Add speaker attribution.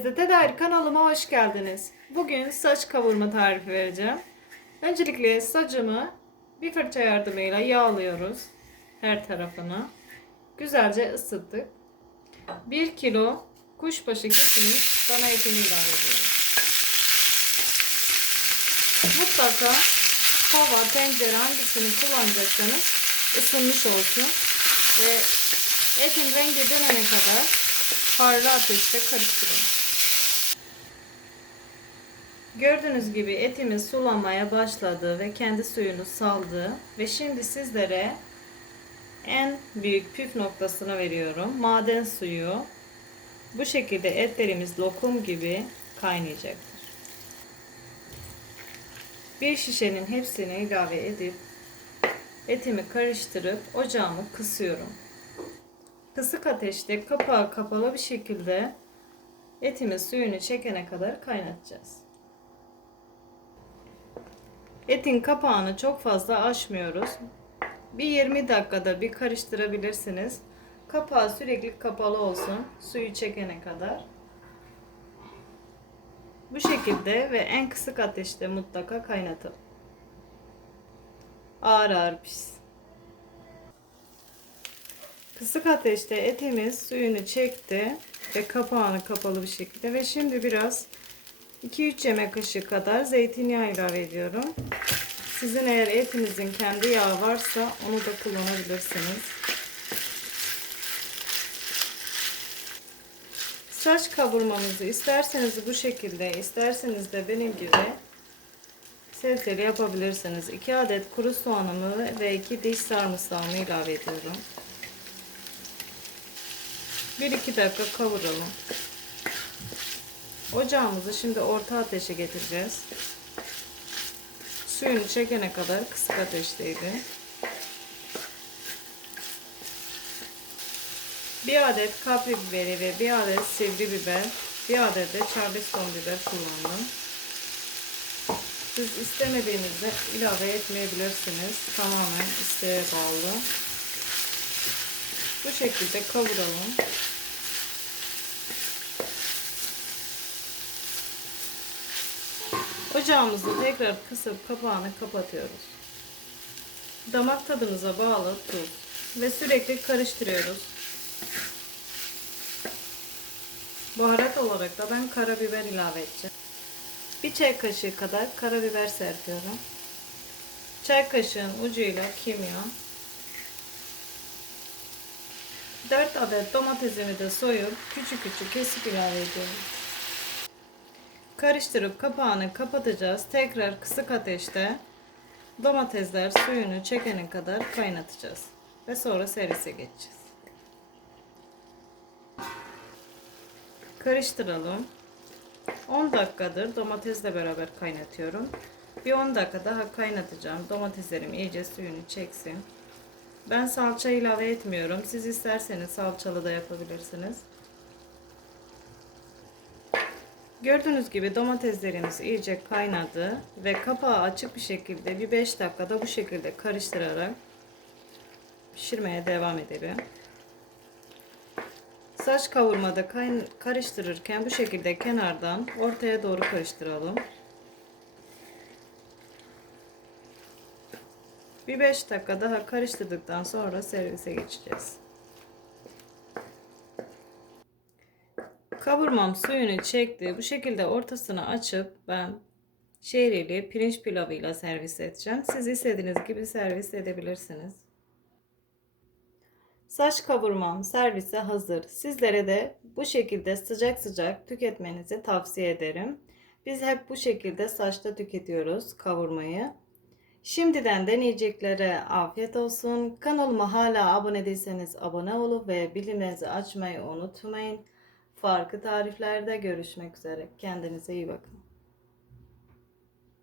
Speaker 1: Lezzete dair kanalıma hoş geldiniz. Bugün saç kavurma tarifi vereceğim. Öncelikle saçımı bir fırça yardımıyla yağlıyoruz her tarafını. Güzelce ısıttık. 1 kilo kuşbaşı kesilmiş dana etini ilave ediyoruz. Mutlaka tava, tencere hangisini kullanacaksanız ısınmış olsun. Ve etin rengi dönene kadar harlı ateşte karıştırın. Gördüğünüz gibi etimiz sulanmaya başladı ve kendi suyunu saldı ve şimdi sizlere en büyük püf noktasını veriyorum. Maden suyu. Bu şekilde etlerimiz lokum gibi kaynayacaktır. Bir şişenin hepsini ilave edip etimi karıştırıp ocağımı kısıyorum. Kısık ateşte kapağı kapalı bir şekilde etimiz suyunu çekene kadar kaynatacağız. Etin kapağını çok fazla açmıyoruz. Bir 20 dakikada bir karıştırabilirsiniz. Kapağı sürekli kapalı olsun. Suyu çekene kadar. Bu şekilde ve en kısık ateşte mutlaka kaynatın. Ağır ağır pişsin. Kısık ateşte etimiz suyunu çekti ve kapağını kapalı bir şekilde ve şimdi biraz 2-3 yemek kaşığı kadar zeytinyağı ilave ediyorum. Sizin eğer etinizin kendi yağı varsa onu da kullanabilirsiniz. Saç kavurmamızı isterseniz bu şekilde, isterseniz de benim gibi sebzeli yapabilirsiniz. 2 adet kuru soğanımı ve 2 diş sarımsağımı ilave ediyorum. 1-2 dakika kavuralım. Ocağımızı şimdi orta ateşe getireceğiz. Suyunu çekene kadar kısık ateşteydi. Bir adet kapri biberi ve bir adet sivri biber, bir adet de charleston biber kullandım. Siz istemediğinizde ilave etmeyebilirsiniz. Tamamen isteğe bağlı. Bu şekilde kavuralım. Ocağımızı tekrar kısıp kapağını kapatıyoruz. Damak tadınıza bağlı tuz ve sürekli karıştırıyoruz. Baharat olarak da ben karabiber ilave edeceğim. Bir çay kaşığı kadar karabiber serpiyorum. Çay kaşığın ucuyla kimyon. 4 adet domatesimi de soyup küçük küçük kesip ilave ediyorum. Karıştırıp kapağını kapatacağız. Tekrar kısık ateşte domatesler suyunu çekene kadar kaynatacağız. Ve sonra servise geçeceğiz. Karıştıralım. 10 dakikadır domatesle beraber kaynatıyorum. Bir 10 dakika daha kaynatacağım. Domateslerim iyice suyunu çeksin. Ben salça ilave etmiyorum. Siz isterseniz salçalı da yapabilirsiniz. Gördüğünüz gibi domateslerimiz iyice kaynadı ve kapağı açık bir şekilde bir 5 dakikada bu şekilde karıştırarak pişirmeye devam edelim. Saç kavurmada karıştırırken bu şekilde kenardan ortaya doğru karıştıralım. Bir 5 dakika daha karıştırdıktan sonra servise geçeceğiz. Kavurmam suyunu çekti. Bu şekilde ortasını açıp ben şehriyeli pirinç pilavıyla servis edeceğim. Siz istediğiniz gibi servis edebilirsiniz. Saç kavurmam servise hazır. Sizlere de bu şekilde sıcak sıcak tüketmenizi tavsiye ederim. Biz hep bu şekilde saçta tüketiyoruz kavurmayı. Şimdiden deneyeceklere afiyet olsun. Kanalıma hala abone değilseniz abone olup ve bildirimlerinizi açmayı unutmayın. Farklı tariflerde görüşmek üzere. Kendinize iyi bakın.